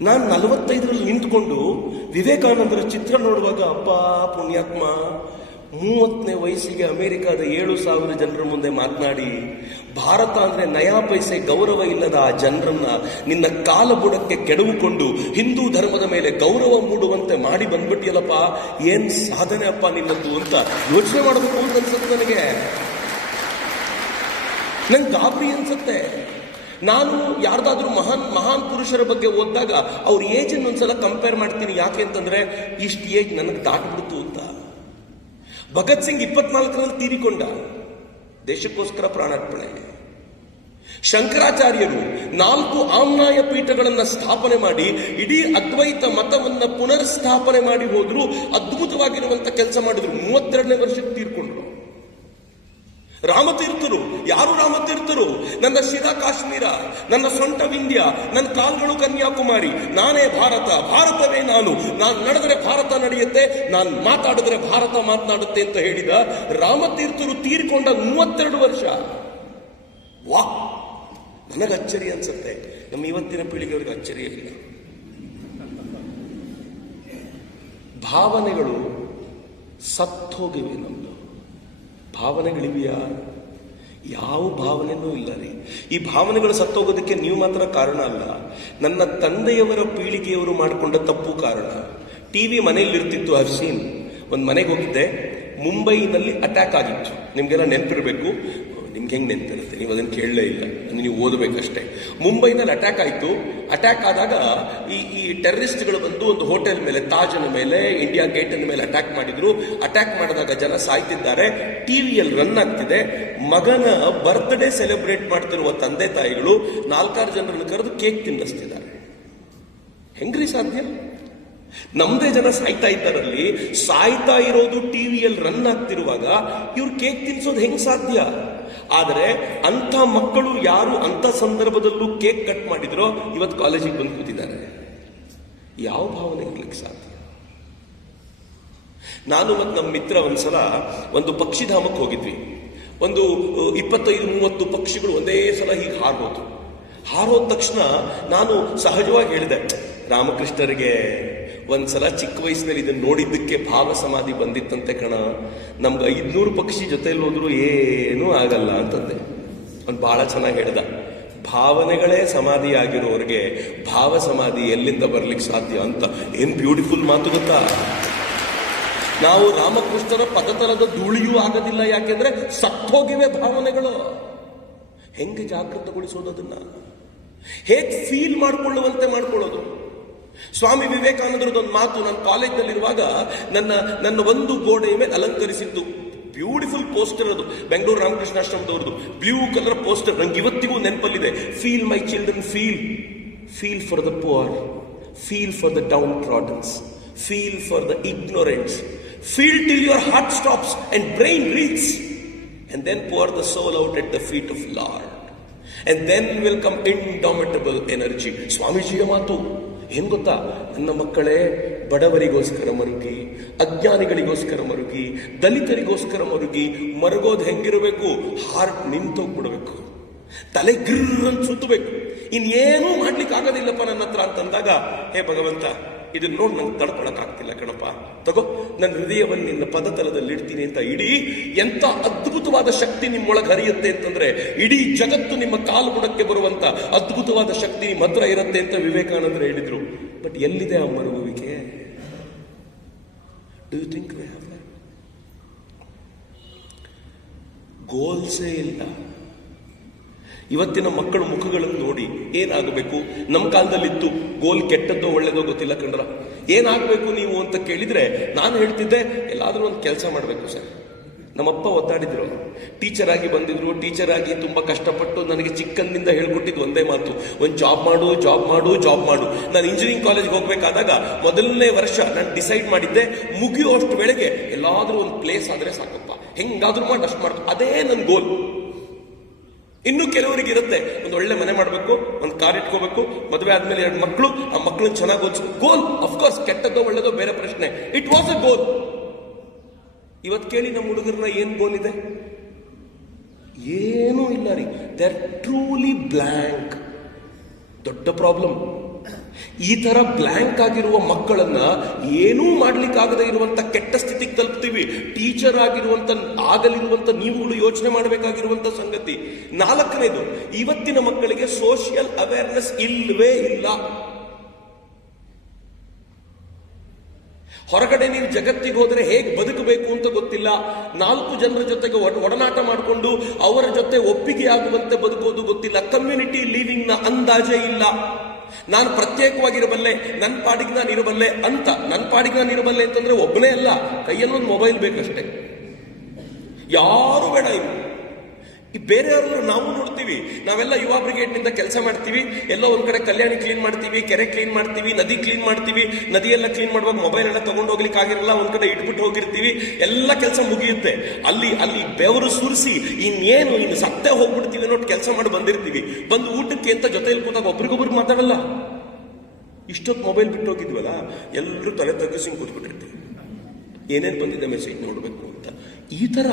ನಾನು 45ರಲ್ಲಿ ನಿಂತ್ಕೊಂಡು ವಿವೇಕಾನಂದರ ಚಿತ್ರ ನೋಡುವಾಗ ಅಪ್ಪ ಪುಣ್ಯಾತ್ಮ 30ನೇ ವಯಸ್ಸಿಗೆ ಅಮೆರಿಕಾದ 7,000 ಜನರ ಮುಂದೆ ಮಾತನಾಡಿ ಭಾರತ ಅಂದ್ರೆ ನಯಾ ಪೈಸೆ ಗೌರವ ಇಲ್ಲದ ಆ ಜನರನ್ನ ನಿನ್ನ ಕಾಲ ಬುಡಕ್ಕೆ ಕೆಡವುಕೊಂಡು ಹಿಂದೂ ಧರ್ಮದ ಮೇಲೆ ಗೌರವ ಮೂಡುವಂತೆ ಮಾಡಿ ಬಂದ್ಬಿಟ್ಟಿಯಲ್ಲಪ್ಪ, ಏನ್ ಸಾಧನೆ ಅಪ್ಪ ನಿನ್ನದ್ದು ಅಂತ ಯೋಚನೆ ಮಾಡಬೇಕು ಅಂತ ಅನ್ಸುತ್ತೆ ನನಗೆ. ನಂಗೆ ಗಾಬರಿ ಅನ್ಸುತ್ತೆ. ನಾನು ಯಾರ್ದಾದ್ರೂ ಮಹಾನ್ ಪುರುಷರ ಬಗ್ಗೆ ಓದಿದಾಗ ಅವ್ರ ಏಜ್ ಒಂದ್ಸಲ ಕಂಪೇರ್ ಮಾಡ್ತೀನಿ. ಯಾಕೆ ಅಂತಂದ್ರೆ ಇಷ್ಟು ಏಜ್ ನನಗೆ ದಾಟ್ಬಿಡ್ತು ಅಂತ. ಭಗತ್ ಸಿಂಗ್ 24ರಲ್ಲಿ ತೀರಿಕೊಂಡ, ದೇಶಕ್ಕೋಸ್ಕರ ಪ್ರಾಣಾರ್ಪಣೆ. ಶಂಕರಾಚಾರ್ಯರು 4 ಆಮ್ನಾಯ ಪೀಠಗಳನ್ನ ಸ್ಥಾಪನೆ ಮಾಡಿ ಇಡೀ ಅದ್ವೈತ ಮತವನ್ನ ಪುನರ್ ಸ್ಥಾಪನೆ ಮಾಡಿ ಹೋದ್ರು. ಅದ್ಭುತವಾಗಿರುವಂತ ಕೆಲಸ ಮಾಡಿದ್ರು. 32ನೇ ವರ್ಷಕ್ಕೆ ತೀರ್ಕೊಂಡ್ರು. ರಾಮತೀರ್ಥರು, ಯಾರು ರಾಮತೀರ್ಥರು? ನನ್ನ ಶಿರ ಕಾಶ್ಮೀರ, ನನ್ನ ಸೊಂಟ ವಿಂಧ್ಯ, ನನ್ನ ಕಾಲ್ಗಳು ಕನ್ಯಾಕುಮಾರಿ, ನಾನೇ ಭಾರತ, ಭಾರತವೇ ನಾನು ನಡೆದರೆ ಭಾರತ ನಡೆಯುತ್ತೆ, ನಾನು ಮಾತಾಡಿದ್ರೆ ಭಾರತ ಮಾತನಾಡುತ್ತೆ ಅಂತ ಹೇಳಿದ ರಾಮತೀರ್ಥರು ತೀರಿಕೊಂಡ 32 ವರ್ಷ. ವಾ, ನನಗೆ ಅಚ್ಚರಿ ಅನ್ಸುತ್ತೆ. ನಮ್ಮ ಇವತ್ತಿನ ಪೀಳಿಗೆಯವರಿಗೆ ಅಚ್ಚರಿ ಇಲ್ಲ. ಭಾವನೆಗಳು ಸತ್ತೋಗಿವೆ. ನಮ್ದು ಭಾವನೆಗಳಿವೆಯಾ? ಯಾವ ಭಾವನೆನೂ ಇಲ್ಲ ರೀ. ಈ ಭಾವನೆಗಳು ಸತ್ತೋಗೋದಕ್ಕೆ ನೀವು ಮಾತ್ರ ಕಾರಣ ಅಲ್ಲ, ನನ್ನ ತಂದೆಯವರ ಪೀಳಿಗೆಯವರು ಮಾಡಿಕೊಂಡ ತಪ್ಪು ಕಾರಣ. ಟಿವಿ ಮನೆಯಲ್ಲಿರ್ತಿತ್ತು. I have seen. ಒಂದು ಮನೆಗೆ ಹೋಗಿದ್ದೆ, ಮುಂಬೈನಲ್ಲಿ ಅಟ್ಯಾಕ್ ಆಗಿತ್ತು. ನಿಮ್ಗೆಲ್ಲ ನೆನಪಿರಬೇಕು. ನಿಮ್ಗೆ ಹೆಂಗೆ ನೆನಪಿರುತ್ತೆ? ನೀವು ಅದನ್ನು ಕೇಳಲೇ ಇಲ್ಲ, ನೀವು ಓದಬೇಕಷ್ಟೇ. ಮುಂಬೈನಲ್ಲಿ ಅಟ್ಯಾಕ್ ಆಯಿತು. ಅಟ್ಯಾಕ್ ಆದಾಗ ಈ ಟೆರರಿಸ್ಟ್ಗಳು ಬಂದು ಒಂದು ಹೋಟೆಲ್ ಮೇಲೆ, ತಾಜ್ನ ಮೇಲೆ, ಇಂಡಿಯಾ ಗೇಟಿನ ಮೇಲೆ ಅಟ್ಯಾಕ್ ಮಾಡಿದ್ರು. ಅಟ್ಯಾಕ್ ಮಾಡಿದಾಗ ಜನ ಸಾಯ್ತಿದ್ದಾರೆ. ಟಿವಿಯಲ್ಲಿ ರನ್ ಆಗ್ತಿದೆ. ಮಗನ ಬರ್ತ್ಡೇ ಸೆಲೆಬ್ರೇಟ್ ಮಾಡ್ತಿರುವ ತಂದೆ ತಾಯಿಗಳು 4-6 ಜನರನ್ನು ಕರೆದು ಕೇಕ್ ತಿನ್ನಿಸ್ತಿದ್ದಾರೆ. ಹೆಂಗ್ರಿ ಸಾಧ್ಯ? ನಮ್ದೇ ಜನ ಸಾಯ್ತಾ ಇದ್ದಾರಲ್ಲಿ, ಸಾಯ್ತಾ ಇರೋದು ಟಿವಿಯಲ್ಲಿ ರನ್ ಆಗ್ತಿರುವಾಗ ಇವ್ರು ಕೇಕ್ ತಿನ್ಸೋದು ಹೆಂಗ್ ಸಾಧ್ಯ? ಆದರೆ ಅಂಥ ಮಕ್ಕಳು ಯಾರು ಅಂಥ ಸಂದರ್ಭದಲ್ಲೂ ಕೇಕ್ ಕಟ್ ಮಾಡಿದ್ರೋ ಇವತ್ತು ಕಾಲೇಜಿಗೆ ಬಂದು ಕೂತಿದ್ದಾರೆ. ಯಾವ ಭಾವನೆ ಇರ್ಲಿಕ್ಕೆ ಸಾಧ್ಯ? ನಾನು ಮತ್ತು ನಮ್ಮ ಮಿತ್ರ ಒಂದ್ಸಲ ಒಂದು ಪಕ್ಷಿಧಾಮಕ್ಕೆ ಹೋಗಿದ್ವಿ. ಒಂದು 25-30 ಪಕ್ಷಿಗಳು ಒಂದೇ ಸಲ ಹೀಗೆ ಹಾರೋದ ತಕ್ಷಣ ನಾನು ಸಹಜವಾಗಿ ಹೇಳಿದೆ, ರಾಮಕೃಷ್ಣರಿಗೆ ಒಂದ್ಸಲ ಚಿಕ್ಕ ವಯಸ್ಸಿನಲ್ಲಿ ಇದನ್ನು ನೋಡಿದ್ದಕ್ಕೆ ಭಾವ ಸಮಾಧಿ ಬಂದಿತ್ತಂತೆ ಕಣ, ನಮ್ಗೆ 500 ಪಕ್ಷಿ ಜೊತೆಲಿ ಹೋದ್ರು ಏನೂ ಆಗಲ್ಲ ಅಂತಂದೆ. ಅವ್ನು ಬಹಳ ಚೆನ್ನಾಗಿ ಹೇಳ್ದ, ಭಾವನೆಗಳೇ ಸಮಾಧಿ ಆಗಿರೋರಿಗೆ ಭಾವ ಸಮಾಧಿ ಎಲ್ಲಿಂದ ಬರ್ಲಿಕ್ಕೆ ಸಾಧ್ಯ ಅಂತ. ಏನ್ ಬ್ಯೂಟಿಫುಲ್ ಮಾತು ಗೊತ್ತಾ? ನಾವು ರಾಮಕೃಷ್ಣರ ಪದತಲದ ಧೂಳಿಯೂ ಆಗೋದಿಲ್ಲ. ಯಾಕೆಂದ್ರೆ ಸತ್ತೋಗಿವೆ ಭಾವನೆಗಳು. ಹೆಂಗೆ ಜಾಗೃತಗೊಳಿಸೋದು? ಅದನ್ನ ಹೇಗೆ ಫೀಲ್ ಮಾಡ್ಕೊಳ್ಳುವಂತೆ ಮಾಡ್ಕೊಳ್ಳೋದು? ಸ್ವಾಮಿ ವಿವೇಕಾನಂದರದೊಂದು ಮಾತು ನನ್ನ ಕಾಲೇಜ್ನಲ್ಲಿರುವಾಗ ನನ್ನ ಒಂದು ಗೋಡೆಯ ಮೇಲೆ ಅಲಂಕರಿಸಿದ್ದು ಬ್ಯೂಟಿಫುಲ್ ಪೋಸ್ಟರ್. ಅದು ಬೆಂಗಳೂರು ರಾಮಕೃಷ್ಣ ಆಶ್ರಮದವ್ರದ್ದು ಬ್ಲೂ ಕಲರ್ ಪೋಸ್ಟರ್. ನಂಗೆ ಇವತ್ತಿಗೂ ನೆನಪಲ್ಲಿದೆ. Feel my children, feel for the poor, feel for the downtroddens, feel for the ignorance, feel till your heart stops and brain reads, and then pour the soul out at the feet of Lord, and then will come indomitable energy. ಸ್ವಾಮೀಜಿಯ ಮಾತು ಏನ್ ಗೊತ್ತಾ? ನನ್ನ ಮಕ್ಕಳೇ, ಬಡವರಿಗೋಸ್ಕರ ಮರುಗಿ, ಅಜ್ಞಾನಿಗಳಿಗೋಸ್ಕರ ಮರುಗಿ, ದಲಿತರಿಗೋಸ್ಕರ ಮರುಗೋದು ಹೆಂಗಿರಬೇಕು? Heart ನಿಂತೋಗ್ಬಿಡ್ಬೇಕು, ತಲೆ ಗಿರ್ರಂತ ಸುತ್ತಬೇಕು, ಇನ್ನೇನೂ ಮಾಡ್ಲಿಕ್ಕೆ ಆಗೋದಿಲ್ಲಪ್ಪ ನನ್ನ ಹತ್ರ ಅಂತಂದಾಗ, ಹೇ ಭಗವಂತ, ಇದನ್ನ ನೋಡಿ ನಂಗೆ ತಡ್ಕೊಳಕ್ ಆಗ್ತಿಲ್ಲ ಕಣಪ್ಪ, ತಗೋ ನನ್ನ ಹೃದಯವನ್ನು ನಿನ್ನ ಪದತಲದಲ್ಲಿ ಇಡ್ತೀನಿ ಅಂತ. ಇಡೀ ಎಂತ ಅದ್ಭುತವಾದ ಶಕ್ತಿ ನಿಮ್ಮೊಳಗೆ ಹರಿಯುತ್ತೆ ಅಂತಂದ್ರೆ, ಇಡೀ ಜಗತ್ತು ನಿಮ್ಮ ಕಾಲು ಬುಡಕ್ಕೆ ಬರುವಂತ ಅದ್ಭುತವಾದ ಶಕ್ತಿ ನಿಮ್ಮ ಹತ್ರ ಇರುತ್ತೆ ಅಂತ ವಿವೇಕಾನಂದರು ಹೇಳಿದ್ರು. ಬಟ್ ಎಲ್ಲಿದೆ ಆ ಮರುಗುವಿಕೆ? Do you think we have that? ಗೋಲ್ಸೇ ಇಲ್ಲ. ಇವತ್ತಿನ ಮಕ್ಕಳ ಮುಖಗಳನ್ನು ನೋಡಿ ಏನಾಗಬೇಕು? ನಮ್ಮ ಕಾಲದಲ್ಲಿತ್ತು, ಗೋಲ್ ಕೆಟ್ಟದ್ದೋ ಒಳ್ಳೇದೋ ಗೊತ್ತಿಲ್ಲ ಕಣ್ರ. ಏನಾಗಬೇಕು ನೀವು ಅಂತ ಕೇಳಿದ್ರೆ ನಾನು ಹೇಳ್ತಿದ್ದೆ, ಎಲ್ಲಾದ್ರೂ ಒಂದು ಕೆಲಸ ಮಾಡಬೇಕು ಸರ್. ನಮ್ಮಪ್ಪ ಒದ್ದಾಡಿದ್ರು, ಟೀಚರ್ ಆಗಿ ಬಂದಿದ್ರು. ಟೀಚರ್ ಆಗಿ ತುಂಬಾ ಕಷ್ಟಪಟ್ಟು ನನಗೆ ಚಿಕ್ಕಂದಿನಿಂದ ಹೇಳ್ಕೊಟ್ಟಿದ್ದು ಒಂದೇ ಮಾತು, ಒಂದು ಜಾಬ್ ಮಾಡು. ನಾನು ಇಂಜಿನಿಯರಿಂಗ್ ಕಾಲೇಜ್ಗೆ ಹೋಗ್ಬೇಕಾದಾಗ ಮೊದಲನೇ ವರ್ಷ ನಾನು ಡಿಸೈಡ್ ಮಾಡಿದ್ದೆ, ಮುಗಿಯುವಷ್ಟು ವೇಳೆಗೆ ಎಲ್ಲಾದ್ರೂ ಒಂದು ಪ್ಲೇಸ್ ಆದ್ರೆ ಸಾಕಪ್ಪ, ಹೆಂಗಾದ್ರೂ ಮಾಡಿ ಅಷ್ಟು ಮಾಡ್ಕೊ, ಅದೇ ನನ್ನ ಗೋಲ್. ಇನ್ನು ಕೆಲವರಿಗೆ ಇರುತ್ತೆ, ಒಂದು ಒಳ್ಳೆ ಮನೆ ಮಾಡಬೇಕು, ಒಂದು ಕಾರ್ ಇಟ್ಕೋಬೇಕು, ಮದುವೆ ಆದ್ಮೇಲೆ 2 ಮಕ್ಕಳು, ಆ ಮಕ್ಕಳನ್ನ ಚೆನ್ನಾಗಿ ಓದಿಸ್ಬೇಕು. ಗೋಲ್ ಅಫ್ಕೋರ್ಸ್ ಕೆಟ್ಟದ್ದೋ ಒಳ್ಳೆದೋ ಬೇರೆ ಪ್ರಶ್ನೆ. ಇಟ್ ವಾಸ್ ಅ ಗೋಲ್. ಇವತ್ತು ಕೇಳಿ ನಮ್ಮ ಹುಡುಗರನ್ನ ಏನ್ ಗೋಲ್ ಇದೆ? ಏನೂ ಇಲ್ಲ ರೀ. They are truly blank. ದೊಡ್ಡ ಪ್ರಾಬ್ಲಮ್. ಈ ತರ ಬ್ಲ್ಯಾಂಕ್ ಆಗಿರುವ ಮಕ್ಕಳನ್ನ ಏನೂ ಮಾಡ್ಲಿಕ್ಕಾಗದೇ ಇರುವಂತ ಕೆಟ್ಟ ಸ್ಥಿತಿಗೆ ತಲುಪ್ತೀವಿ. ಟೀಚರ್ ಆಗಲಿರುವಂತ ನೀವುಗಳು ಯೋಚನೆ ಮಾಡಬೇಕಾಗಿರುವಂತ ಸಂಗತಿ. 4ನೇದು, ಇವತ್ತಿನ ಮಕ್ಕಳಿಗೆ ಸೋಷಿಯಲ್ ಅವೇರ್ನೆಸ್ ಇಲ್ಲವೇ ಇಲ್ಲ. ಹೊರಗಡೆ ನೀವು ಜಗತ್ತಿಗೆ ಹೋದರೆ ಹೇಗೆ ಬದುಕಬೇಕು ಅಂತ ಗೊತ್ತಿಲ್ಲ. 4 ಜನರ ಜೊತೆಗೆ ಒಡನಾಟ ಮಾಡಿಕೊಂಡು ಅವರ ಜೊತೆ ಒಪ್ಪಿಗೆ ಆಗುವಂತೆ ಬದುಕೋದು ಗೊತ್ತಿಲ್ಲ. ಕಮ್ಯುನಿಟಿ ಲಿವಿಂಗ್ ನ ಅಂದಾಜೇ ಇಲ್ಲ. ನಾನು ಪ್ರತ್ಯೇಕವಾಗಿರಬಲ್ಲೆ, ನನ್ನ ಪಾಡಿಗೆ ನಾನು ಇರಬಲ್ಲೆ ಅಂತ. ನನ್ನ ಪಾಡಿಗೆ ನಾನು ಇರಬಲ್ಲೆ ಅಂತಂದ್ರೆ ಒಬ್ಬನೇ ಅಲ್ಲ, ಕೈಯಲ್ಲೊಂದು ಮೊಬೈಲ್ ಬೇಕಷ್ಟೇ, ಯಾರು ಬೇಡ. ಇನ್ನು ಈ ಬೇರೆಯವ್ರನ್ನ ನಾವು ನೋಡ್ತೀವಿ. ನಾವೆಲ್ಲ ಯುವ ಬ್ರಿಗೇಡ್ನಿಂದ ಕೆಲಸ ಮಾಡ್ತೀವಿ. ಎಲ್ಲೋ ಒಂದ್ ಕಡೆ ಕಲ್ಯಾಣಿ ಕ್ಲೀನ್ ಮಾಡ್ತೀವಿ, ಕೆರೆ ಕ್ಲೀನ್ ಮಾಡ್ತೀವಿ, ನದಿ ಕ್ಲೀನ್ ಮಾಡ್ತೀವಿ. ನದಿಯೆಲ್ಲ ಕ್ಲೀನ್ ಮಾಡುವಾಗ ಮೊಬೈಲ್ ಎಲ್ಲ ತಗೊಂಡು ಹೋಗ್ಲಿಕ್ಕೆ ಆಗಿರಲ್ಲ, ಒಂದ್ ಕಡೆ ಇಟ್ಬಿಟ್ಟು ಹೋಗಿರ್ತೀವಿ. ಎಲ್ಲ ಕೆಲಸ ಮುಗಿಯುತ್ತೆ. ಅಲ್ಲಿ ಬೆವರು ಸುರಿಸಿ ಇನ್ನು ಸತ್ತೇ ಹೋಗ್ಬಿಡ್ತೀವಿ ಅನ್ನೋಟ್ಟು ಕೆಲಸ ಮಾಡಿ ಬಂದಿರ್ತೀವಿ. ಬಂದು ಊಟಕ್ಕೆ ಅಂತ ಜೊತೆಯಲ್ಲಿ ಕೂತಾಗ ಒಬ್ರಿಗೊಬ್ರಿಗೆ ಮಾತಾಡಲ್ಲ. ಇಷ್ಟೊತ್ತು ಮೊಬೈಲ್ ಬಿಟ್ಟು ಹೋಗಿದ್ವಲ್ಲ, ಎಲ್ಲರೂ ತಲೆ ತಗ್ಗಿಸಿ ಕೂತ್ಬಿಟ್ಟಿರ್ತೀವಿ. ಏನೇನು ಬಂದಿದೆ ಮೆಸೇಜ್ ನೋಡ್ಬೇಕು ಅಂತ. ಈ ತರ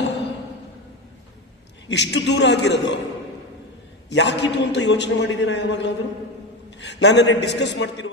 ಇಷ್ಟು ದೂರ ಆಗಿರೋದು ಯಾಕಿದು ಅಂತ ಯೋಚನೆ ಮಾಡಿದ್ದೀರಾ ಯಾವಾಗಲಾದರೂ? ನಾನನ್ನೇ ಡಿಸ್ಕಸ್ ಮಾಡ್ತಿರುವ